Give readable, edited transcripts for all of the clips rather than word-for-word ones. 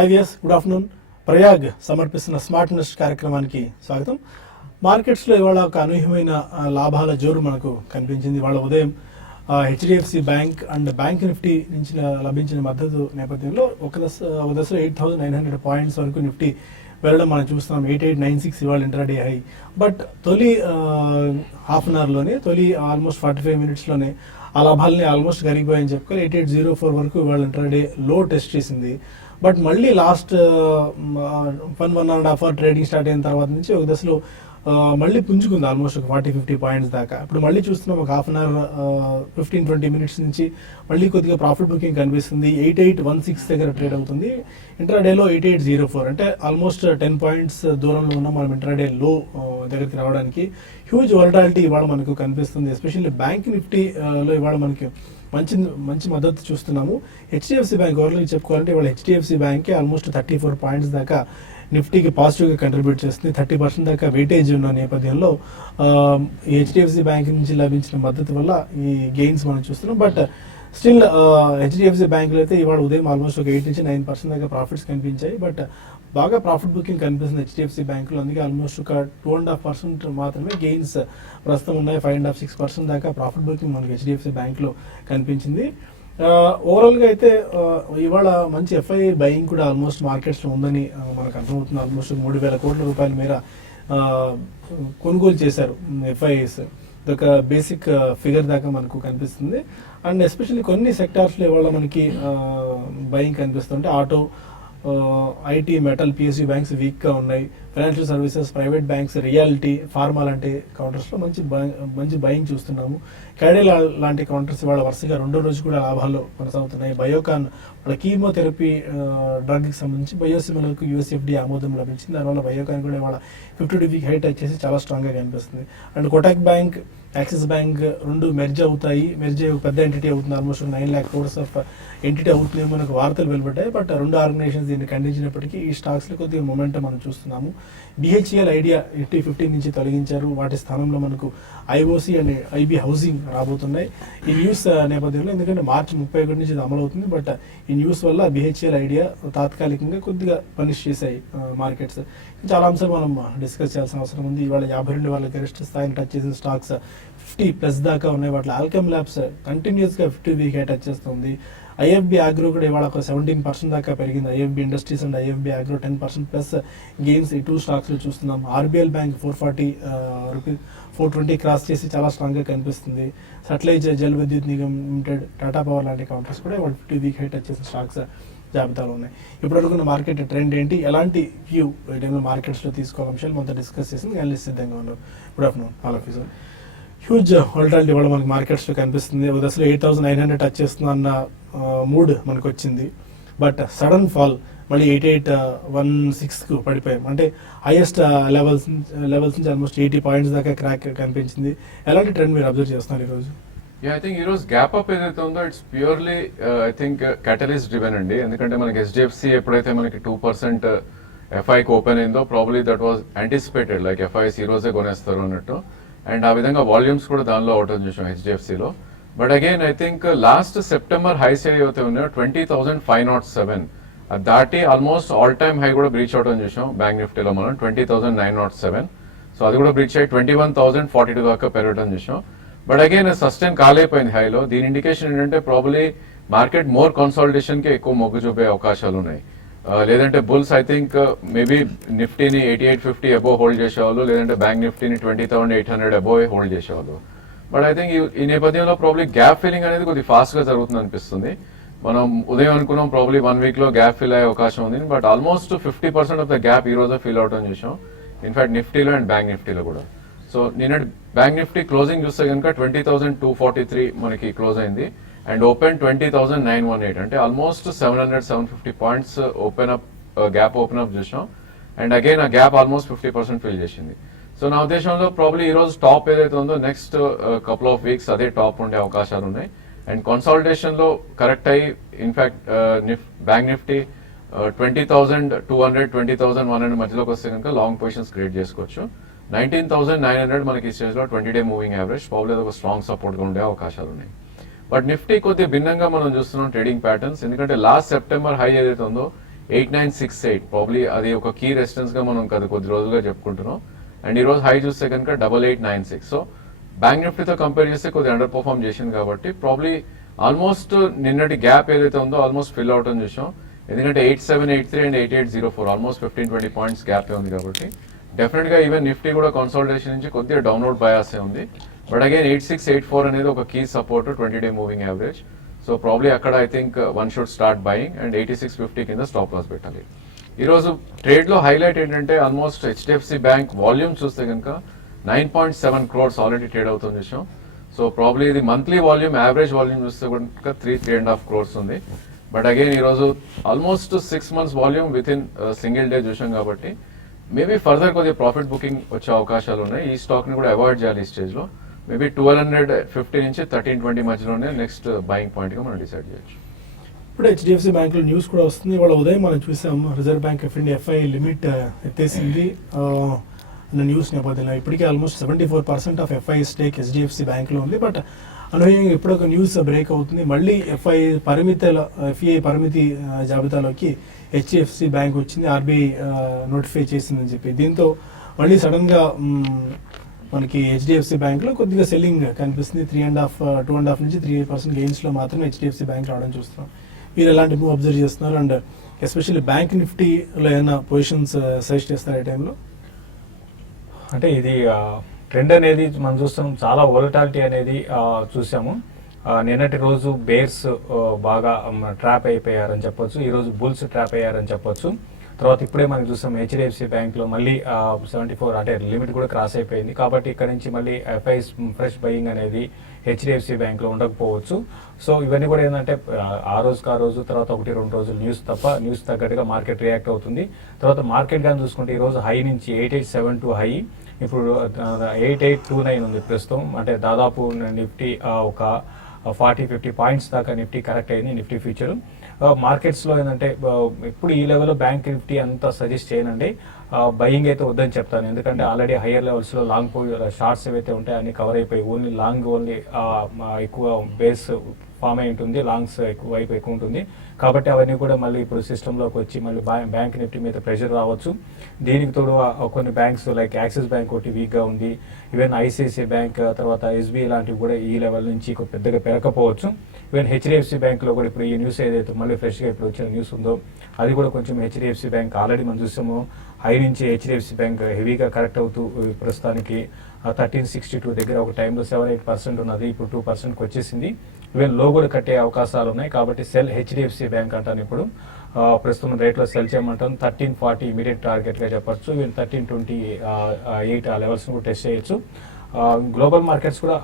IVS good afternoon. Prayag సమర్పిస్తున్న smart invest కార్యక్రమానికి స్వాగతం. మార్కెట్స్లో ఇవాళ ఒక అనూహ్యమైన లాభాల జోరు మనకు కనిపించింది. ఇవాళ ఉదయం HDFC bank and bank Nifty నుంచి లభించిన మద్దతు నేపథ్యంలో ఒక దశలో 8,900 పాయింట్స్ వరకు నిఫ్టీ వెళ్ళడం మనం చూస్తున్నాం. 8896 ఇవాళ ఇంట్రాడే హై. బట్ తొలి హాఫ్ అన్ అవర్లోనే ఆల్మోస్ట్ 45 మినిట్స్లోనే ఆ లాభాలని ఆల్మోస్ట్ కరిగిపోయాయని చెప్పుకోవాలి. 8804 వరకు ఇవాళ ఇంట్రాడే లో టెస్ట్ చేసింది. బట్ మళ్ళీ లాస్ట్ 1.5 అవర్ ట్రేడింగ్ స్టార్ట్ అయిన తర్వాత నుంచి ఒక దశలో మళ్ళీ పుంజుకుంది ఆల్మోస్ట్ ఒక 40-50 పాయింట్స్ దాకా. ఇప్పుడు మళ్ళీ చూస్తున్నాం ఒక హాఫ్ అన్ అవర్ 15-20 మినిట్స్ నుంచి మళ్ళీ కొద్దిగా ప్రాఫిట్ బుకింగ్ కనిపిస్తుంది. 8816 దగ్గర ట్రేడ్ అవుతుంది. ఇంట్రాడేలో 8804 అంటే ఆల్మోస్ట్ 10 పాయింట్స్ దూరంలో ఉన్న మనం ఇంట్రాడే లో దగ్గరికి రావడానికి హ్యూజ్ వోలటాలిటీ ఇవాళ మనకు కనిపిస్తుంది. ఎస్పెషల్లీ బ్యాంక్ నిఫ్టీలో ఇవాళ మనకి మంచి మద్దతు చూస్తున్నాము. హెచ్డిఎఫ్సి బ్యాంక్ ఓవర్లో చెప్పుకోవాలంటే ఇవాళ హెచ్డిఎఫ్సి బ్యాంక్కి ఆల్మోస్ట్ 34 పాయింట్స్ దాకా నిఫ్టీకి పాజిటివ్గా కంట్రిబ్యూట్ చేస్తుంది. 30% దాకా వెయిటేజ్ ఉన్న నేపథ్యంలో హెచ్డిఎఫ్సి బ్యాంక్ నుంచి లభించిన మద్దతు వల్ల ఈ గెయిన్స్ మనం చూస్తున్నాం. బట్ స్టిల్ హెచ్డిఎఫ్సి బ్యాంకులో అయితే ఇవాళ ఉదయం ఆల్మోస్ట్ ఒక 8-9% దాకా ప్రాఫిట్స్ కనిపించాయి. బట్ బాగా ప్రాఫిట్ బుకింగ్ కనిపిస్తుంది హెచ్డిఎఫ్సి బ్యాంకులో. అందుకే ఆల్మోస్ట్ ఒక 2.5% మాత్రమే గెయిన్స్ ప్రస్తుతం ఉన్నాయి. 5.5-6% దాకా ప్రాఫిట్ బుకింగ్ మనకి హెచ్డిఎఫ్సి బ్యాంకులో కనిపించింది. ఓవరాల్గా అయితే ఇవాళ మంచి ఎఫ్ఐ బయింగ్ కూడా ఆల్మోస్ట్ మార్కెట్స్లో ఉందని మనకు అర్థమవుతుంది. ఆల్మోస్ట్ 3,000 కోట్ల రూపాయల మేర కొనుగోలు చేశారు ఎఫ్ఐఎస్. ఇదొక బేసిక్ ఫిగర్ దాకా మనకు కనిపిస్తుంది. అండ్ ఎస్పెషల్లీ కొన్ని సెక్టార్స్లో ఇవాళ మనకి బయింగ్ కనిపిస్తుంటే auto, IT, metal, PSU banks వీక్గా ఉన్నాయి. Financial services, private banks, reality, pharma లాంటి కౌంటర్స్లో మంచి బయింగ్ చూస్తున్నాము. క్యాడే లాంటి కౌంటర్స్ ఇవాళ వరుసగా రెండో రోజు కూడా లాభాల్లో కొనసాగుతున్నాయి. బయోకాన్ వాళ్ళ కీమోథెరపీ డ్రగ్కి సంబంధించి బయోసిమిలర్కు యూఎస్ఎఫ్డి ఆమోదం లభించింది. దానివల్ల బయోకాన్ కూడా ఇవాళ 50 వీక్ హైట్ వచ్చేసి చాలా స్ట్రాంగ్గా కనిపిస్తుంది. And Kotak bank, axis bank రెండు మెర్జ్ అవుతాయి. మెర్జ్ ఒక పెద్ద ఎంటిటీ అవుతుంది. Almost 9 lakh crores of entity అవుతుందేమో మనకు వార్తలు వెలువడ్డాయి. బట్ రెండు ఆర్గనైజేషన్స్ దీన్ని ఖండించినప్పటికీ ఈ స్టాక్స్లో కొద్దిగా మొమెంటం మనం చూస్తున్నాము. బిహెచ్ఎల్ ఐడియా నిఫ్టీ 50 నుంచి తొలగించారు. వాటి స్థానంలో మనకు ఐఓసి అండ్ ఐబీ హౌసింగ్ రాబోతున్నాయి. ఈ న్యూస్ నేపథ్యంలో ఎందుకంటే మార్చి 31 నుంచి ఇది అమలవుతుంది. బట్ ఈ న్యూస్ వల్ల బిహెచ్ఎల్ ఐడియా తాత్కాలికంగా కొద్దిగా పనిష్ చేశాయి మార్కెట్స్. చాలా అంశాలు మనం డిస్కస్ చేయాల్సిన అవసరం ఉంది. ఇవాళ 52 వాళ్ళ గరిష్ట స్థాయిని టచ్ చేసిన స్టాక్స్ 50+ దాకా ఉన్నాయి. వాటిలో ఆల్కెమ్ ల్యాబ్స్ కంటిన్యూస్గా 50 వీక్ హై టచ్ చేస్తుంది. ఐఎఫ్బి ఆగ్రో కూడా ఇవాళ ఒక 17% దాకా పెరిగింది. IFB industries and IFB agro 10%+ gains ఈ టూ స్టాక్స్లో చూస్తున్నాం. ఆర్బిఎల్ బ్యాంక్ 440 రూపీస్ 420 క్రాస్ చేసి చాలా స్ట్రాంగ్గా కనిపిస్తుంది. సట్లైజ్ జల్ విద్యుత్ నిగమ్ లిమిటెడ్, టాటా పవర్ లాంటి కౌంటర్స్ కూడా ఇవాళ 50 వీక్ హై టచ్ చేసిన స్టాక్స్ జాబితాలో ఉన్నాయి. ఇప్పటివరకు మార్కెట్ ట్రెండ్ ఏంటి, ఎలాంటి వ్యూ ఈ టైంలో మార్కెట్స్లో తీసుకోవాలి అంశాలు మనతో డిస్కస్ చేసింది అనలిస్ట్ సిద్ధంగా ఉన్నారు. Good afternoon all of you sir. Huge volatility ఇవాళ మనకి మార్కెట్స్లో కనిపిస్తుంది. ఒక దశలో 8,900 టచ్ చేస్తున్నా అన్న మూడ్ మనకు వచ్చింది. బట్ సడన్ ఫాల్ మళ్ళీ 8816కు పడిపోయాం. అంటే హైయెస్ట్ లెవెల్స్ నుంచి ఆల్మోస్ట్ 80 పాయింట్స్ దాకా క్రాక్ కనిపించింది. ఎలాంటి ట్రెండ్ మీరు అబ్జర్వ్ చేస్తున్నారు ఈరోజు? ఐ థింక్ ఈ రోజు గ్యాప్ అప్ ఏదైతే ఉందో it's purely I think catalyst driven అండి. ఎందుకంటే మనకి హెచ్డిఎఫ్సి ఎప్పుడైతే మనకి 2% ఎఫ్ఐకి ఓపెన్ అయిందో probably that was anticipated, like FIs ఈ రోజే కొనేస్తారు అన్నట్టు. అండ్ ఆ విధంగా వాల్యూమ్స్ కూడా దానిలో అవటం చూసాం హెచ్డిఎఫ్సిలో. But again I think last September highs ఏవైతే ఉన్నాయో 20,507 దాటి ఆల్మోస్ట్ ఆల్ టైమ్ హై కూడా బ్రీచ్ అవడం చూసాం బ్యాంక్ నిఫ్టీలో మనం 20,907. సో అది కూడా బ్రీచ్ అయ్యి 21,042 దాకా పెరగడం చూసాం. బట్ అగైన్ సస్టైన్ కాలేకపోయింది హైలో. దీని ఇండికేషన్ ఏంటంటే ప్రాబ్లీ మార్కెట్ మోర్ కన్సాలిడేషన్ కి ఎక్కువ మొగ్గు చూపే అవకాశాలు ఉన్నాయి. లేదంటే బుల్స్ ఐ థింక్ మేబీ నిఫ్టీని 8850 అబోవ్ హోల్డ్ చేసేవాళ్ళు, లేదంటే బ్యాంక్ నిఫ్టీని 20,800 అబోవ్ హోల్డ్ చేసేవాళ్ళు. బట్ ఐ థింక్ ఈ నేపథ్యంలో ప్రాబ్లీ గ్యాప్ ఫిల్లింగ్ అనేది కొద్దిగా ఫాస్ట్ గా జరుగుతుంది అనిపిస్తుంది. మనం ఉదయం అనుకున్నాం ప్రాబ్లీ 1 వీక్ లో గ్యాప్ ఫిల్ అయ్యే అవకాశం ఉంది. But almost 50% of the gap ఈ రోజు ఫిల్ అవటం చూసాం ఇన్ఫాక్ట్ నిఫ్టీలో అండ్ బ్యాంక్ నిఫ్టీలో కూడా. సో నిన్నటి బ్యాంక్ నిఫ్టీ క్లోజింగ్ చూస్తే కనుక 20,243 మనకి క్లోజ్ అయింది. అండ్ ఓపెన్ 20,918 అంటే almost 700-750 points open up gap open up చూసాం. అండ్ అగైన్ ఆ గ్యాప్ ఆల్మోస్ట్ 50% ఫిల్ చేసింది. సో నా ఉద్దేశంలో ప్రాబ్లీ ఈ రోజు టాప్ ఏదైతే ఉందో నెక్స్ట్ కపుల్ ఆఫ్ వీక్స్ అదే టాప్ ఉండే అవకాశాలు ఉన్నాయి. అండ్ కన్సాలిడేషన్ లో కరెక్ట్ అయ్యి ఇన్ఫాక్ట్ బ్యాంక్ నిఫ్టీ 20,200 20,100 మధ్యలోకి వస్తే కనుక లాంగ్ పొజిషన్స్ క్రియేట్ చేసుకోవచ్చు. 19,900 మనకి ఈ స్టేజ్ లో 20-day మూవింగ్ యావరేజ్ ప్రాబ్లీ ఒక స్ట్రాంగ్ సపోర్ట్ గా ఉండే అవకాశాలు ఉన్నాయి. బట్ నిఫ్టీ కొద్దిగా భిన్నంగా మనం చూస్తున్నాం ట్రేడింగ్ ప్యాటర్న్స్. ఎందుకంటే లాస్ట్ సెప్టెంబర్ హై ఏదైతే ఉందో 8968 ప్రాబ్లీ అది ఒక కీ రెసిస్టెన్స్ గా మనం కదా కొద్ది రోజులుగా చెప్పుకుంటున్నాం. అండ్ ఈ రోజు హై చూస్తే కనుక 8896. సో బ్యాంక్ నిఫ్టీతో కంపేర్ చేస్తే కొద్దిగా అండర్ పర్ఫార్మ్ చేసింది కాబట్టి ప్రాబ్లీ ఆల్మోస్ట్ నిన్నటి గ్యాప్ ఏదైతే ఉందో ఆల్మోస్ట్ ఫిల్ అవుట్ అని చూసాం. ఎందుకంటే 8783 అండ్ 8804 ఆల్మోస్ట్ 15-20 పాయింట్స్ గ్యాప్ ఉంది కాబట్టి డెఫినెట్ గా ఈవెన్ నిఫ్టీ కూడా కన్సాలిడేషన్ నుంచి కొద్దిగా డౌన్వర్డ్ బయాస్ ఉంది. బట్ అగైన్ 8684 అనేది ఒక key support 20-day moving average. So probably అక్కడ I think one should start buying and 8650 కింద స్టాప్ లాస్ పెట్టాలి. ఈ రోజు ట్రేడ్ లో హైలైట్ ఏంటంటే ఆల్మోస్ట్ హెచ్డిఎఫ్సి బ్యాంక్ వాల్యూమ్ చూస్తే కనుక 9.7 crores ఆల్రెడీ ట్రేడ్ అవుతుంది చూసాం. సో ప్రాబ్లీ ఇది మంత్లీ వాల్యూమ్ యావరేజ్ వాల్యూమ్ చూస్తే కనుక 3.5 crores ఉంది. బట్ అగైన్ ఈ రోజు almost 6 months volume with in single day చూసాం కాబట్టి మేబీ ఫర్దర్ కొద్దిగా ప్రాఫిట్ బుకింగ్ వచ్చే అవకాశాలు ఉన్నాయి. ఈ స్టాక్ ని కూడా అవాయిడ్ చేయాలి ఈ స్టేజ్ లో. మేబీ 1250 నుంచి 1320 మధ్యలోనే నెక్స్ట్ బయింగ్ పాయింట్ గా మనం డిసైడ్ చేయొచ్చు. ఇప్పుడు హెచ్డిఎఫ్సి బ్యాంక్ లో న్యూస్ కూడా వస్తుంది. ఇవాళ ఉదయం మనం చూసాం Reserve Bank of India FI limit ఎత్తేసింది అన్న న్యూస్ నేపథ్యంలో ఇప్పటికే almost 74% of FI stake HDFC bank లో ఉంది. బట్ అనూహ్యంగా ఇప్పుడు ఒక న్యూస్ బ్రేక్ అవుతుంది. మళ్ళీ ఎఫ్ఐఐ పరిమితి జాబితాలోకి హెచ్డిఎఫ్సి బ్యాంక్ వచ్చింది, ఆర్బీఐ నోటిఫై చేసిందని చెప్పి. దీంతో మళ్ళీ సడన్ గా మనకి హెచ్డిఎఫ్సి బ్యాంక్ లో కొద్దిగా సెల్లింగ్ కనిపిస్తుంది. 2.5 నుంచి 3% గెయిన్స్ లో మాత్రమే హెచ్డిఎఫ్సి బ్యాంక్ రావడం చూస్తున్నాం. మీరు ఎలాంటి మూవ్ అబ్జర్వ్ చేస్తున్నారు? అండ్ ఎస్పెషల్లీ బ్యాంక్ నిఫ్టీలో ఏమైనా పొజిషన్స్ సజెస్ట్ చేస్తారు ఈ టైంలో? అంటే ఇది ట్రెండ్ అనేది మనం చూస్తాం, చాలా వోలటాలిటీ అనేది చూసాము. నిన్నటి రోజు బేర్స్ బాగా ట్రాప్ అయిపోయారని చెప్పొచ్చు, ఈ రోజు బుల్స్ ట్రాప్ అయ్యారని చెప్పొచ్చు. తర్వాత ఇప్పుడే మనం చూస్తాం హెచ్డిఎఫ్సి బ్యాంక్ లో మళ్ళీ 74 అంటే లిమిట్ కూడా క్రాస్ అయిపోయింది. కాబట్టి ఇక్కడ నుంచి మళ్ళీ ఎఫ్ఐస్ ఫ్రెష్ బయింగ్ అనేది హెచ్డిఎఫ్సి బ్యాంక్ లో ఉండకపోవచ్చు. సో ఇవన్నీ కూడా ఏంటంటే ఆ రోజు తర్వాత 1-2 రోజులు న్యూస్ తగ్గట్టుగా మార్కెట్ రియాక్ట్ అవుతుంది. తర్వాత మార్కెట్ కానీ చూసుకుంటే ఈ రోజు హై నుంచి 8872 హై, ఇప్పుడు 8829 ఉంది ప్రస్తుతం. అంటే దాదాపు నిఫ్టీ ఒక 40-50 పాయింట్స్ దాకా నిఫ్టీ కరెక్ట్ అయింది. నిఫ్టీ ఫ్యూచర్ మార్కెట్స్లో ఏంటంటే ఇప్పుడు ఈ లెవెల్లో బ్యాంక్ నిఫ్టీ అంతా సజెస్ట్ చేయనండి, బయింగ్ అయితే వద్దని చెప్తాను. ఎందుకంటే ఆల్రెడీ హయ్యర్ లెవెల్స్లో లాంగ్ షార్ట్స్ ఏవైతే ఉంటాయో అన్ని కవర్ అయిపోయి ఓన్లీ ఎక్కువ బేస్ ఫామ్ అయి ఉంటుంది, లాంగ్స్ వైపు ఎక్కువ ఉంటుంది. కాబట్టి అవన్నీ కూడా మళ్ళీ ఇప్పుడు సిస్టంలోకి వచ్చి మళ్ళీ బ్యాంక్ నిఫ్టీ మీద ప్రెషర్ రావచ్చు. దీనికి తోడు కొన్ని బ్యాంక్స్ లైక్ యాక్సిస్ బ్యాంక్ ఒకటి వీక్గా ఉంది, ఈవెన్ ఐసిఐసిఐ బ్యాంక్ తర్వాత ఎస్బీఐ లాంటివి కూడా ఈ లెవెల్ నుంచి పెద్దగా పెరగకపోవచ్చు. ఈవెన్ హెచ్డిఎఫ్సి బ్యాంక్లో కూడా ఇప్పుడు ఈ న్యూస్ ఏదైతే మళ్ళీ ఫ్రెష్గా ఇప్పుడు వచ్చిన న్యూస్ ఉందో అది కూడా కొంచెం హెచ్డిఎఫ్సి బ్యాంక్ ఆల్రెడీ మనం చూసాము హై నుంచి హెచ్డిఎఫ్సి బ్యాంక్ హెవీగా కరెక్ట్ అవుతూ ప్రస్తుతానికి 1362 దగ్గర ఒక టైంలో 7-8% ఉన్నది, ఇప్పుడు 2%కి వచ్చేసింది. ఈవెన్ లో కూడా కట్టే అవకాశాలు ఉన్నాయి. కాబట్టి సెల్ హెచ్డిఎఫ్సి బ్యాంక్ అంటాను ఇప్పుడు ప్రస్తుతం రేట్లో సెల్ చేయమంటాను. 1340 ఇమీడియట్ టార్గెట్గా చెప్పచ్చు. ఈవెన్ 1328 ఆ లెవెల్స్ కూడా టెస్ట్ చేయొచ్చు. గ్లోబల్ మార్కెట్స్ కూడా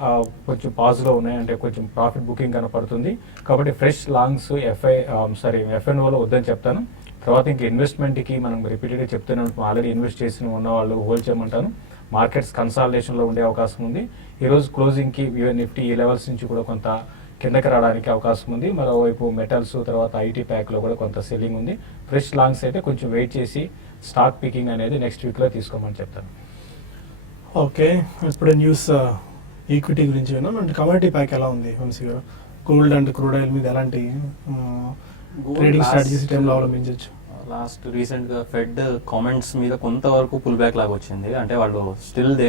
కొంచెం పాజ్లో ఉన్నాయి, అంటే కొంచెం ప్రాఫిట్ బుకింగ్ కనపడుతుంది. కాబట్టి ఫ్రెష్ లాంగ్స్ ఎఫ్ఎన్ఓలో వద్దని చెప్తాను. తర్వాత ఇంకా ఇన్వెస్ట్మెంట్కి మనం రిపీటెడ్గా చెప్తూనే ఉంటాం, ఆల్రెడీ ఇన్వెస్ట్ చేసిన ఉన్న వాళ్ళు హోల్డ్ చేయమంటాను. మార్కెట్స్ కన్సాలిడేషన్లో ఉండే అవకాశం ఉంది. ఈరోజు క్లోజింగ్కి నిఫ్టీ ఈ లెవెల్స్ నుంచి కూడా కొంత కిందకి రావడానికి అవకాశం ఉంది. మరోవైపు మెటల్స్ తర్వాత ఐటీ ప్యాక్లో కూడా కొంత సెల్లింగ్ ఉంది. ఫ్రెష్ లాంగ్స్ అయితే కొంచెం వెయిట్ చేసి స్టాక్ పికింగ్ అనేది నెక్స్ట్ వీక్లో తీసుకోమని చెప్తాను. ఓకే, ఇప్పుడు న్యూస్ ఈక్విటీ గురించి విన్నాం. అంటే కమోడిటీ ప్యాక్ ఎలా ఉంది వంశీ గారు? గోల్డ్ అండ్ క్రూడ్ ఆయిల్ మీద ఎలాంటి ట్రేడింగ్ స్ట్రాటజీస్ టైంలో అవలంబించవచ్చు? లాస్ట్ రీసెంట్గా ఫెడ్ కామెంట్స్ మీద కొంతవరకు పుల్ బ్యాక్ లాగా వచ్చింది. అంటే వాళ్ళు still they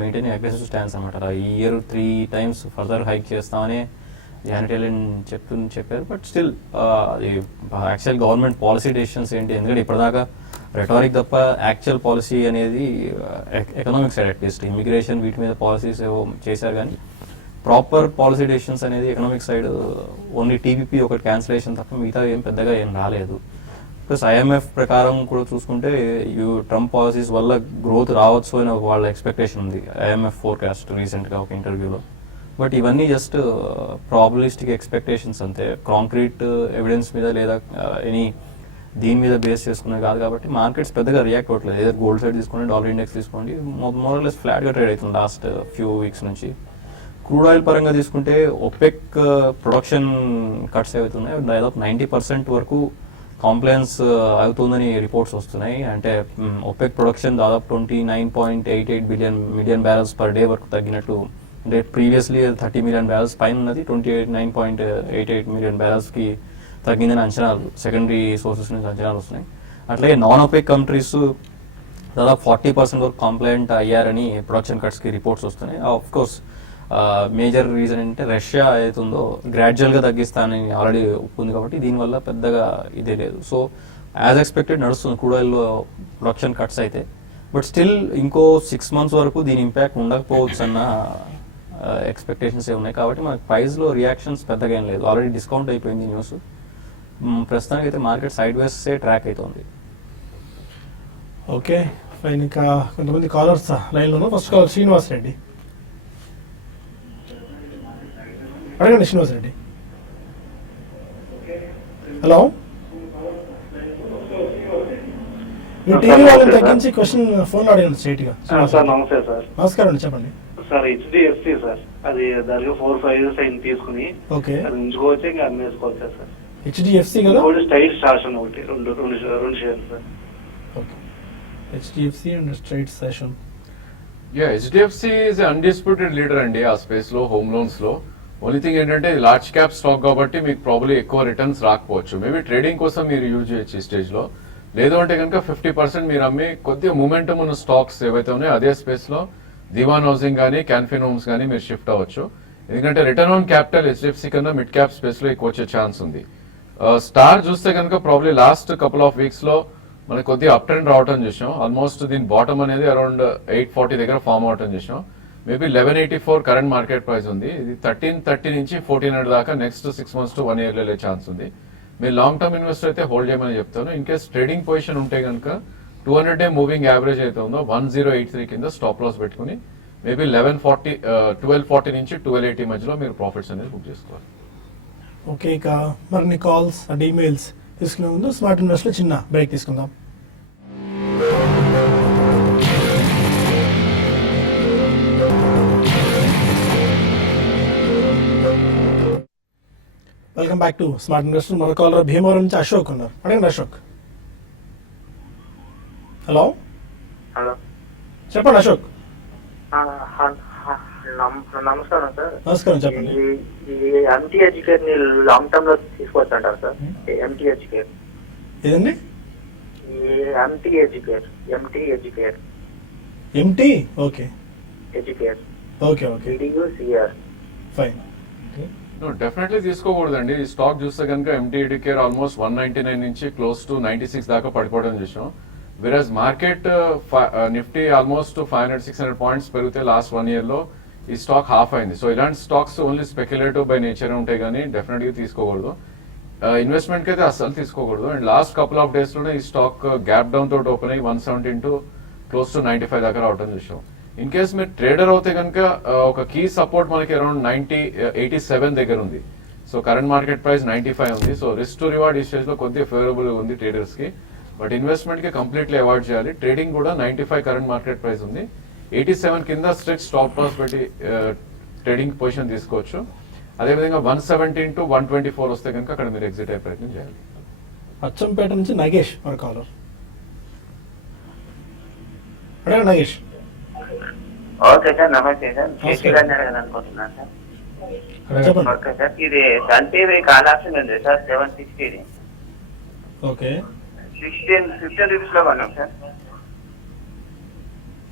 maintain aggressive stance అనమాట. ఈ ఇయర్ 3 times ఫర్దర్ హైక్ చేస్తామని జానెట్ యెలెన్ చెప్పారు. బట్ స్టిల్ అది యాక్చువల్ గవర్నమెంట్ పాలసీ డెసిషన్స్ ఏంటి? ఎందుకంటే ఇప్పటిదాకా రెటారిక్ తప్ప యాక్చువల్ పాలసీ అనేది ఎకనామిక్ సైడ్ అట్లీస్ట్ ఇమిగ్రేషన్ వీటి మీద పాలసీస్ ఏవో చేశారు, కానీ ప్రాపర్ పాలసీ డెసిషన్స్ అనేది ఎకనామిక్ సైడ్ ఓన్లీ టీబీపీ ఒకటి క్యాన్సిలేషన్ తప్ప మిగతా పెద్దగా ఏం రాలేదు. ప్లస్ ఐఎంఎఫ్ ప్రకారం కూడా చూసుకుంటే ట్రంప్ పాలసీస్ వల్ల గ్రోత్ రావచ్చు అని వాళ్ళ ఎక్స్పెక్టేషన్ ఉంది, ఐఎంఎఫ్ ఫోర్కాస్ట్ రీసెంట్గా ఒక ఇంటర్వ్యూలో. బట్ ఇవన్నీ జస్ట్ ప్రాబబిలిస్టిక్ ఎక్స్పెక్టేషన్స్ అంతే, కాంక్రీట్ ఎవిడెన్స్ మీద లేదా ఎనీ దీని మీద బేస్ చేసుకునేది కాదు. కాబట్టి మార్కెట్స్ పెద్దగా రియాక్ట్ అవ్వట్లేదు. ఏదో గోల్డ్ సైడ్ తీసుకోండి, డాలర్ ఇండెక్స్ తీసుకోండి, మోరలెస్ ఫ్లాట్గా ట్రేడ్ అవుతుంది లాస్ట్ ఫ్యూ వీక్స్ నుంచి. క్రూడ్ ఆయిల్ పరంగా తీసుకుంటే ఒపెక్ ప్రొడక్షన్ కట్స్ అవుతున్నాయి, దాదాపు 90% వరకు కాంప్లైన్స్ అవుతుందని రిపోర్ట్స్ వస్తున్నాయి. అంటే ఒపెక్ ప్రొడక్షన్ దాదాపు 29.88 మిలియన్ బ్యారల్స్ పర్ డే వరకు తగ్గినట్టు. అంటే ప్రీవియస్లీ 30 మిలియన్ బ్యారల్స్ పైన ఉన్నది, 29.88 మిలియన్ బ్యారల్స్కి తగ్గిందని అంచనాలు సెకండరీ సోర్సెస్ నుంచి అంచనాలు వస్తున్నాయి. అట్లాగే నాన్ ఒపెక్ కంట్రీస్ దాదాపు 40% వరకు కంప్లైంట్ అయ్యారని ప్రొడక్షన్ కట్స్కి రిపోర్ట్స్ వస్తున్నాయి. ఆఫ్ కోర్స్ మేజర్ రీజన్ అంటే రష్యా ఏదైతుందో గ్రాడ్యువల్గా తగ్గిస్తానని ఆల్రెడీ ఒప్పుకుంది కాబట్టి దీనివల్ల పెద్దగా ఇదే లేదు. సో యాజ్ ఎక్స్పెక్టెడ్ నడుస్తుంది క్రూడ్ ఆయిల్లో ప్రొడక్షన్ కట్స్ అయితే. బట్ స్టిల్ ఇంకో 6 months వరకు దీని ఇంపాక్ట్ ఉండకపోవచ్చు అన్న ఎక్స్పెక్టేషన్స్ ఏ ఉన్నాయి. కాబట్టి మనకి ప్రైస్లో రియాక్షన్స్ పెద్దగా ఏం లేదు. ఆల్రెడీ డిస్కౌంట్ అయిపోయింది న్యూస్. ప్రస్తుతానికి అయితే మార్కెట్ సైడ్ వేసే ట్రాక్ అవుతుంది. Okay fine. ఇంకా కొంతమంది కాలర్స్ లైన్లో ఉన్నారు. First caller Srinivas Reddy. అడగండి శ్రీనివాస్ రెడ్డి. హలో, మీ టీవీ వాళ్ళని తగ్గించి క్వశ్చన్ ఫోన్లో అడగండి స్ట్రైట్గా. సార్ నమస్తే సార్. నమస్కారం అండి, చెప్పండి. సార్ హెచ్డిఎఫ్సి సార్, అది దానికి 4-5 years అయింది తీసుకుని. ఓకే, అది ఉంచుకోవచ్చు ఇంకా అమ్మేసుకోవచ్చు సార్. హెచ్డిఎఫ్సి కదా? ఒకటి స్టైల్ స్టాషన్ ఒకటి రెండు షేర్లు sir. Okay, HDFC and straight session. HDFC is undisputed leader అండి ఆ స్పేస్ లో, హోమ్ లోన్స్ లో. ఓన్లీ థింగ్ ఏంటంటే ఇది లార్జ్ క్యాప్ స్టాక్ కాబట్టి మీకు ప్రాబ్లీ ఎక్కువ రిటర్న్స్ రాకపోవచ్చు. మేబీ ట్రేడింగ్ కోసం మీరు యూజ్ చేయొచ్చు ఈ స్టేజ్ లో. లేదు అంటే కనుక 50% మీరు అమ్మి కొద్దిగా మూమెంటం ఉన్న స్టాక్స్ ఏవైతే ఉన్నాయో అదే స్పేస్ లో దివాన్ హౌసింగ్ కానీ క్యాన్ఫిన్ హోమ్స్ కానీ మీరు షిఫ్ట్ అవ్వచ్చు. ఎందుకంటే రిటర్న్ ఆన్ క్యాపిటల్ హెచ్డిఎఫ్సి కన్నా మిడ్ క్యాప్ స్పేస్ లో ఎక్కువ వచ్చే ఛాన్స్ ఉంది. స్టార్ చూస్తే కనుక probably last couple of weeks లో మనకి కొద్దిగా అప్ ట్రెండ్ రావటం చూసాం. ఆల్మోస్ట్ దీని బాటమ్ అనేది అరౌండ్ 840 దగ్గర ఫామ్ అవటం చూసాం. మేబీ 1184 కరెంట్ మార్కెట్ ప్రైస్ ఉంది. ఇది 1330 నుంచి 1400 దాకా నెక్స్ట్ 6 months to 1 year వెళ్ళే ఛాన్స్ ఉంది. మీరు లాంగ్ టర్మ్ ఇన్వెస్టర్ అయితే హోల్డ్ చేయమని చెప్తాను. ఇన్ కేస్ ట్రేడింగ్ పొజిషన్ ఉంటే కనుక 200-day మూవింగ్ యావరేజ్ అయితే ఉందో 1083 కింద స్టాప్ లాస్ పెట్టుకుని మేబీ 1240 నుంచి 1280 మధ్యలో మీరు ప్రాఫిట్స్ అనేది బుక్ చేసుకోవాలి. ఓకే, ఇక మరిన్ని కాల్స్ అండ్ ఈమెయిల్స్ తీసుకునే ముందు స్మార్ట్ ఇన్వెస్ట్లో చిన్న బ్రేక్ తీసుకుందాం. Welcome back to smart investor. మన కాలర్ భీమవరం నుంచి అశోక్ ఉన్నారు. అడగండి అశోక్. హలో, హలో, చెప్పండి అశోక్. నమస్కారం సార్. నమస్కారం, చెప్పండి. ఈ ఎంటీహెచ్ కేర్ ని లాంగ్ టర్మ్ లో తీసుకోవచ్చు అంటారు సార్? ఎంటీహెచ్ కేర్ ఏదండి? ఈ MTH care MT. Okay Educare okay okay DUCR. Fine. Definitely తీసుకోకూడదండి. ఈ స్టాక్ చూస్తే కనుక ఎంటీఈడి కేర్ ఆల్మోస్ట్ 199 నుంచి క్లోజ్ టు 96 దాకా పడిపోవడం చూసాం. Viraj market Nifty almost 500-600 points పెరిగితే లాస్ట్ 1 year లో ఈ స్టాక్ హాఫ్ అయింది. సో ఇలాంటి stocks only speculative by nature ఉంటాయి కానీ డెఫినెట్ గా తీసుకోకూడదు. ఇన్వెస్ట్మెంట్ కి అయితే అస్సలు తీసుకోకూడదు. And last couple of days లోనే ఈ స్టాక్ గ్యాప్ డౌన్ తోటి ఓపెన్ అయ్యి 170 to క్లోజ్ టు 95 దాకా రావడం చూసాం. ఇన్ కేస్ మీరు ట్రేడర్ అవుతే కనుక ఒక కీ సపోర్ట్ మనకి అరౌండ్ 87 దగ్గర ఉంది. సో కరెంట్ మార్కెట్ ప్రైస్ 95 ఉంది. సో రిస్క్ టు రివార్డ్ ఈ స్టేజ్ లో కొద్దిగా ఫేవరబుల్ ఉంది ట్రేడర్స్ కి. బట్ ఇన్వెస్ట్మెంట్ కి కంప్లీట్లీ అవాయిడ్ చేయాలి. ట్రేడింగ్ కూడా 95 కరెంట్ మార్కెట్ ప్రైస్ ఉంది. 87 కింద స్ట్రిక్ట్ స్టాప్ లాస్ పెట్టి ట్రేడింగ్ పొజిషన్ తీసుకోవచ్చు. అదేవిధంగా 117 to 124 వస్తే కనుక అక్కడ మీరు ఎగ్జిట్ అయ్యే ప్రయత్నం చేయాలి. అచ్చంపేట నుంచి నగేష్ మన కాలర్. అడగండి నగేష్. ఓకే సార్, నమస్తే సార్. కేసీ గారిని అడగాలనుకుంటున్నాను సార్. చెప్పండి. ఓకే సార్, ఇది సన్ టీవీ కాల్ ఆప్షన్ ఉంది సార్ 760. ఓకే, 15 రూపీస్ లో కొన్నాం sir.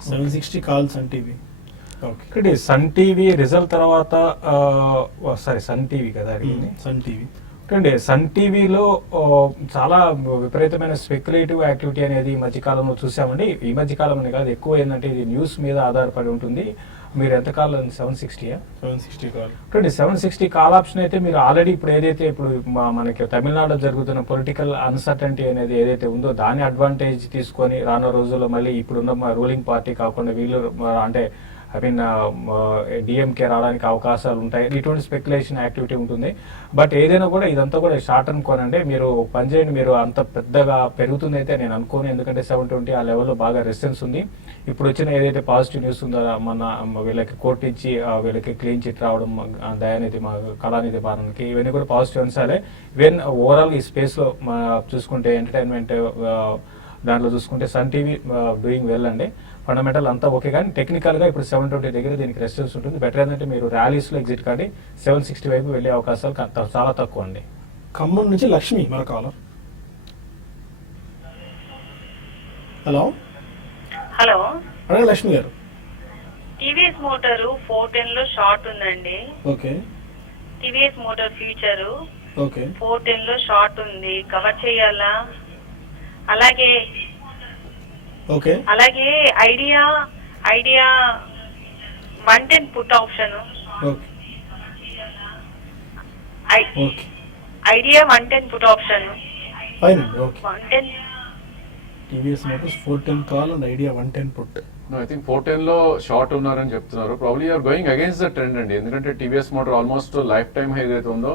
760 calls and TV. Okay, ఇక్కడ సన్ టీవీ రిజల్ట్ తర్వాత సారీ సన్ టీవీ కదా అడిగింది. Sun TV. అంటే సన్ టీవీలో చాలా విపరీతమైన స్పెక్యులేటివ్ యాక్టివిటీ అనేది ఈ మధ్యకాలంలో చూసామండి. ఈ మధ్యకాలంలో కాదు, ఎక్కువ ఏంటంటే ఇది న్యూస్ మీద ఆధారపడి ఉంటుంది. మీరు ఎంతకాలం 760 కాల్. అంటే 760 కాల్ ఆప్షన్ అయితే మీరు ఆల్రెడీ ఇప్పుడు ఏదైతే ఇప్పుడు మనకి తమిళనాడులో జరుగుతున్న పొలిటికల్ అన్సర్టనిటీ అనేది ఏదైతే ఉందో దాని అడ్వాంటేజ్ తీసుకొని రానున్న రోజుల్లో మళ్ళీ ఇప్పుడున్న రూలింగ్ పార్టీ కాకుండా వీళ్ళు అంటే డిఎంకే రావడానికి అవకాశాలు ఉంటాయి. ఇటువంటి స్పెక్యులేషన్ యాక్టివిటీ ఉంటుంది. బట్ ఏదైనా కూడా ఇదంతా కూడా షార్ట్ టర్మ్ కొనండి. మీరు పని చేయండి. మీరు అంత పెద్దగా పెరుగుతుంది అయితే నేను అనుకోను. ఎందుకంటే 720 ఆ లెవెల్లో బాగా రెసిస్టెన్స్ ఉంది. ఇప్పుడు వచ్చిన ఏదైతే పాజిటివ్ న్యూస్ ఉందో మన వీళ్ళకి కోర్టు ఇచ్చి వీళ్ళకి క్లీన్ చిట్ రావడం, దయానిధి కళానిధి బాలన్కి, ఇవన్నీ కూడా పాజిటివ్ అంశాలే. ఈవెన్ ఓవరాల్ ఈ స్పేస్లో చూసుకుంటే ఎంటర్టైన్మెంట్ దాంట్లో చూసుకుంటే సన్ టీవీ డూయింగ్ వెల్ అండి. ఫండమెంటల్ అంతా ఓకే, కానీ టెక్నికల్గా ఇప్పుడు 720 దగ్గర దీనికి రెసిస్టెన్స్ ఉంటుంది. బెటర్ ఏంటంటే మీరు ర్యాలీస్లో ఎగ్జిట్ కానీ 760 వైపు వెళ్ళే అవకాశాలు చాలా తక్కువ అండి. ఖమ్మం నుంచి లక్ష్మి మరో కాలర్. హలో హలో, అడగండి లక్ష్మి గారు. టీవీఎస్ మోటార్ 410 లో షార్ట్ ఉందండి. Okay TVS motor future okay 410 లో షార్ట్ ఉంది, కవర్ చేయాలా? అలాగే ఓకే అలాగే idea 110 put option, okay okay idea 110 put option fine అండి. Okay 110. TVS motors 410 call and idea 110 put. I think 410 లో షార్ట్ ఉన్నారని చెప్తున్నారు. Probably you're going against the trend అండి. ఎందుకంటే TVS motor almost life time high ఏదైతే ఉందో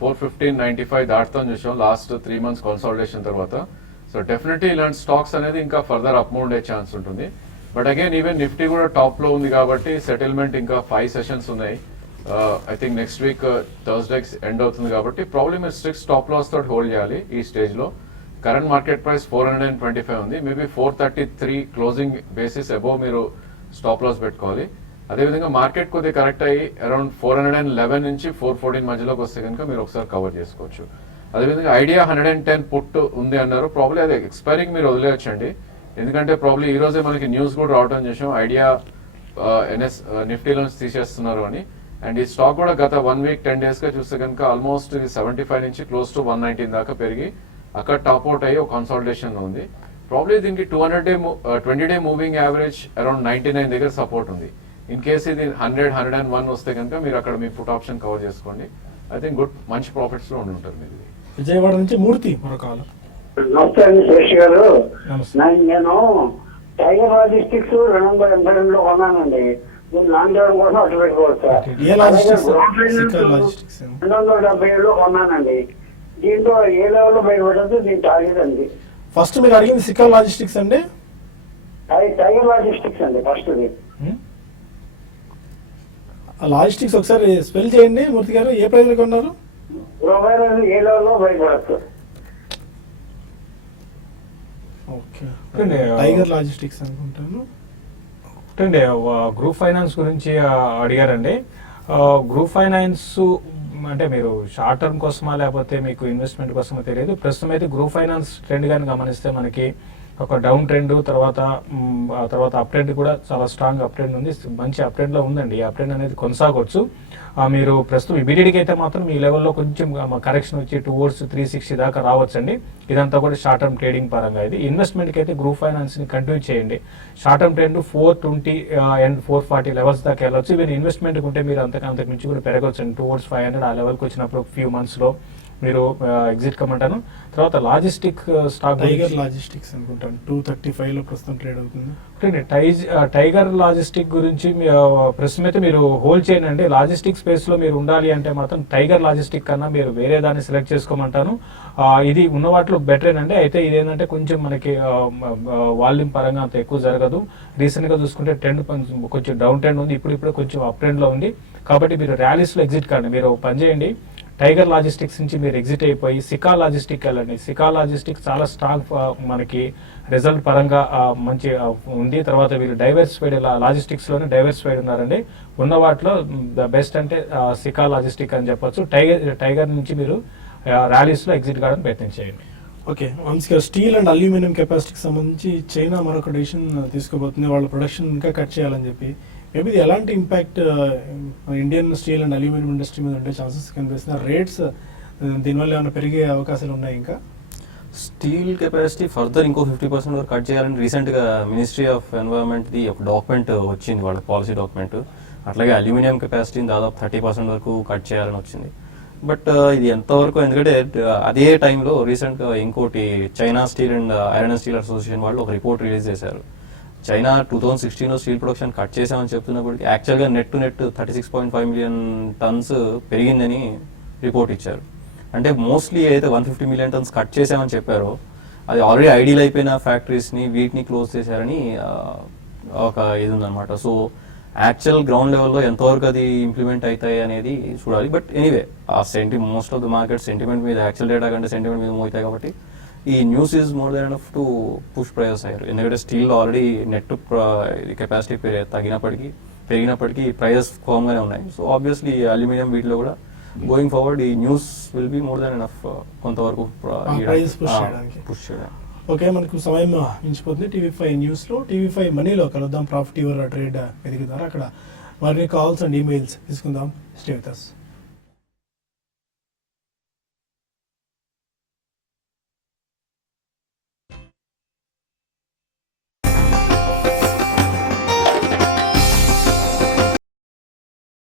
415.95 దాటుతాం చూసాం లాస్ట్ 3 months కన్సాలిడేషన్ తర్వాత. సో డెఫినెట్లీ ఇలాంటి స్టాక్స్ అనేది ఇంకా ఫర్దర్ అప్ మూవ్ ఉండే ఛాన్స్ ఉంటుంది. బట్ అగైన్ ఈవెన్ నిఫ్టీ కూడా టాప్ లో ఉంది కాబట్టి సెటిల్మెంట్ ఇంకా 5 సెషన్స్ ఉన్నాయి. I think next week Thursday end అవుతుంది కాబట్టి ప్రాబ్లీ మీరు స్ట్రిక్ట్ స్టాప్ లాస్ తోటి హోల్డ్ చేయాలి ఈ స్టేజ్ లో. కరెంట్ మార్కెట్ ప్రైస్ 425 ఉంది. మేబీ 433 క్లోజింగ్ బేసిస్ అబోవ్ మీరు స్టాప్ లాస్ పెట్టుకోవాలి. అదేవిధంగా మార్కెట్ కొద్దిగా కరెక్ట్ అయ్యి అరౌండ్ 411 నుంచి 414 మధ్యలోకి వస్తే కనుక మీరు ఒకసారి కవర్ చేసుకోవచ్చు. అదేవిధంగా ఐడియా 110 పుట్ ఉంది అన్నారు. ప్రాబ్లీ అది ఎక్స్పైరింగ్ మీరు వదిలేయచ్చండి. ఎందుకంటే ప్రాబ్లీ ఈ రోజే మనకి న్యూస్ కూడా రావడం చేసాం ఐడియా నిఫ్టీలో తీసేస్తున్నారు అని. అండ్ ఈ స్టాక్ కూడా గత 1 week 10 days గా చూస్తే కనుక ఆల్మోస్ట్ 75 నుంచి క్లోజ్ టు 119 దాకా పెరిగి అక్కడ టాప్ అవుట్ అయ్యి ఒక కన్సాలిడేషన్ లో ఉంది. ప్రాబ్లీ దీనికి 20 day మూవింగ్ యావరేజ్ అరౌండ్ 99 దగ్గర సపోర్ట్ ఉంది. ఇన్ కేస్ ఇది 100-101 వస్తే కనుక మీరు అక్కడ మీ పుట్ ఆప్షన్ కవర్ చేసుకోండి. ఐ థింక్ మంచి ప్రాఫిట్స్ లో ఉండి ఉంటారు మీరు. విజయవాడ నుంచి మూర్తి మరో కాలర్. నమస్తే అండి శేష్ గారు. నమస్తే. నేను టైగర్ లాజిస్టిక్స్ 282 కొన్నానండి. మీరు లాంగ్ టర్మ్ కోసం అటు పెట్టుకోవచ్చా? ఏ లాజిస్టిక్స్? Seeker logistics. 277 కొన్నానండి. దీంట్లో ఏ లెవెల్లో బయటపడదు దీని టార్గెట్ అండి? ఫస్ట్ మీరు అడిగింది సిక్కర్ లాజిస్టిక్స్ అండి. టైగర్ లాజిస్టిక్స్ అండి ఫస్ట్. లాజిస్టిక్స్ ఒకసారి స్పెల్ చేయండి మూర్తి గారు. ఏ ప్రైస్ లో కొన్నారు? రూపాయలు ఏ లెవెల్లో బయటపడచ్చు? ఓకే టైగర్ లాజిస్టిక్స్ అనుకుంటాను. అంటే గ్రూప్ ఫైనాన్స్ గురించి అడిగారండి. గ్రూప్ ఫైనాన్స్ అంటే మీరు షార్ట్ టర్మ్ కోసమా లేకపోతే మీకు ఇన్వెస్ట్మెంట్ కోసమో తెలియదు. ప్రస్తుతం అయితే గ్రూప్ ఫైనాన్స్ ట్రెండ్ కానీ గమనిస్తే మనకి ఒక డౌన్ ట్రెండ్ తర్వాత అప్ ట్రెండ్ కూడా చాలా స్ట్రాంగ్ అప్ ట్రెండ్ ఉంది. మంచి అప్ ట్రెండ్ లో ఉందండి. ఈ అప్ ట్రెండ్ అనేది కొనసాగొచ్చు. మీరు ప్రస్తుతం ఇమీడియట్గా అయితే మాత్రం ఈ లెవెల్లో కొంచెం కరెక్షన్ వచ్చి towards 360 దాకా రావచ్చండి. ఇదంతా కూడా షార్ట్ టర్మ్ ట్రేడింగ్ పరంగా. ఇది ఇన్వెస్ట్మెంట్కి అయితే గ్రూప్ ఫైనాన్స్ ని కంటిన్యూ చేయండి. Short term trend 420 and 440 levels దాకా వెళ్ళొచ్చు. మీరు ఇన్వెస్ట్మెంట్ ఉంటే మీరు అంతకు మించి కూడా పెరగవచ్చు అండి. towards 500 ఆ లెవెల్కి వచ్చినప్పుడు ఫ్యూ మంత్స్ లో మీరు ఎగ్జిట్ కమ్మంటాను. తర్వాత లాజిస్టిక్ స్టాక్ టైగర్ లాజిస్టిక్స్ అనుకుంటాను 235 లో ప్రస్తుతం ట్రేడ్ అవుతుంది. టైగర్ లాజిస్టిక్ గురించి ప్రస్తుతం అయితే మీరు హోల్డ్ చేయండి. లాజిస్టిక్ స్పేస్ లో మీరు ఉండాలి అంటే మాత్రం టైగర్ లాజిస్టిక్ కన్నా మీరు వేరే దాన్ని సెలెక్ట్ చేసుకోమంటాను. ఇది ఉన్న వాటిలో బెటర్ అండి. అయితే ఇదేంటంటే కొంచెం మనకి వాల్యూమ్ పరంగా అంత ఎక్కువ జరగదు. రీసెంట్ గా చూసుకుంటే ట్రెండ్ కొంచెం డౌన్ ట్రెండ్ ఉంది. ఇప్పుడు కొంచెం అప్ ట్రెండ్ లో ఉంది. కాబట్టి మీరు ర్యాలీస్ లో ఎగ్జిట్ కాండి. మీరు పని చేయండి, టైగర్ లాజిస్టిక్స్ నుంచి మీరు ఎగ్జిట్ అయిపోయి సికా లాజిస్టిక్ వెళ్ళండి. సికా లాజిస్టిక్ చాలా స్ట్రాంగ్ మనకి రిజల్ట్ పరంగా మంచి ఉంది. తర్వాత వీళ్ళు డైవర్సిఫైడ్ లాజిస్టిక్స్ లోనే డైవర్సిఫైడ్ ఉన్నారండి. ఉన్న వాటిలో ద బెస్ట్ అంటే సికా లాజిస్టిక్ అని చెప్పొచ్చు. టైగర్ నుంచి మీరు ర్యాలీస్ లో ఎగ్జిట్ కావడానికి ప్రయత్నం చేయండి. Okay once steel and aluminium కెపాసిటీకి సంబంధించి చైనా మరొక డిసిషన్ తీసుకోబోతుంది. వాళ్ళ ప్రొడక్షన్ ఇంకా కట్ చేయాలని చెప్పి. మేబీ ఇది ఎలాంటి impact Indian steel and aluminium industry మీద ఉండే ఛాన్సెస్ కనిపిస్తున్నాయి? రేట్స్ దీనివల్ల ఏమైనా పెరిగే అవకాశాలు ఉన్నాయి? ఇంకా స్టీల్ కెపాసిటీ ఫర్దర్ ఇంకో 50% వరకు కట్ చేయాలని రీసెంట్గా మినిస్ట్రీ ఆఫ్ ఎన్వైరన్మెంట్ది ఒక డాక్యుమెంట్ వచ్చింది, వాళ్ళ పాలసీ డాక్యుమెంట్. అట్లాగే అల్యూమినియం కెపాసిటీని దాదాపు 30% వరకు కట్ చేయాలని వచ్చింది. బట్ ఇది ఎంతవరకు, ఎందుకంటే అదే టైంలో రీసెంట్గా ఇంకోటి China steel and iron and steel association వాళ్ళు ఒక రిపోర్ట్ రిలీజ్ చేశారు. చైనా 2016లో స్టీల్ ప్రొడక్షన్ కట్ చేసామని చెప్తున్నప్పటికీ యాక్చువల్గా నెట్ 36.5 మిలియన్ టన్స్ పెరిగిందని రిపోర్ట్ ఇచ్చారు. అంటే మోస్ట్లీ ఏదైతే 150 మిలియన్ టన్స్ కట్ చేసామని చెప్పారో అది ఆల్రెడీ ఐడియల్ అయిపోయిన ఫ్యాక్టరీస్ని వీటిని క్లోజ్ చేశారని ఒక ఇది ఉందన్నమాట. సో యాక్చువల్ గ్రౌండ్ లెవెల్లో ఎంతవరకు అది ఇంప్లిమెంట్ అవుతాయి అనేది చూడాలి. బట్ ఎనీవే ఆ most of the market sentiment మీద, యాక్చువల్ డేటా కంటే సెంటిమెంట్ మీద మూవ్ అవుతాయి. కాబట్టి ఈ news is more than enough to push prices అయ్యారు. ఎందుకంటే స్టీల్ ఆల్రెడీ నెట్ కెపాసిటీ పెరిగినప్పటికీ ప్రైజెస్ ఫామ్గానే ఉన్నాయి. సో ఆబ్వియస్లీ అల్యూమినియం వీటిలో కూడా గోయింగ్ ఫార్వర్డ్ ఈ news will be more than enough కొంతవరకు prices push చేయడానికి. పుష్ చేయడానికి. ఓకే, మనకు సమయం మించిపోతుంది. టీవీ5 న్యూస్లో టీవీ5 మనీలో కలుద్దాం. ప్రాఫిట్ యువర్ ట్రేడ్ వేదిక ద్వారా అక్కడ మరిన్ని కాల్స్ అండ్ ఈమెయిల్స్ తీసుకుందాం. Stay with us.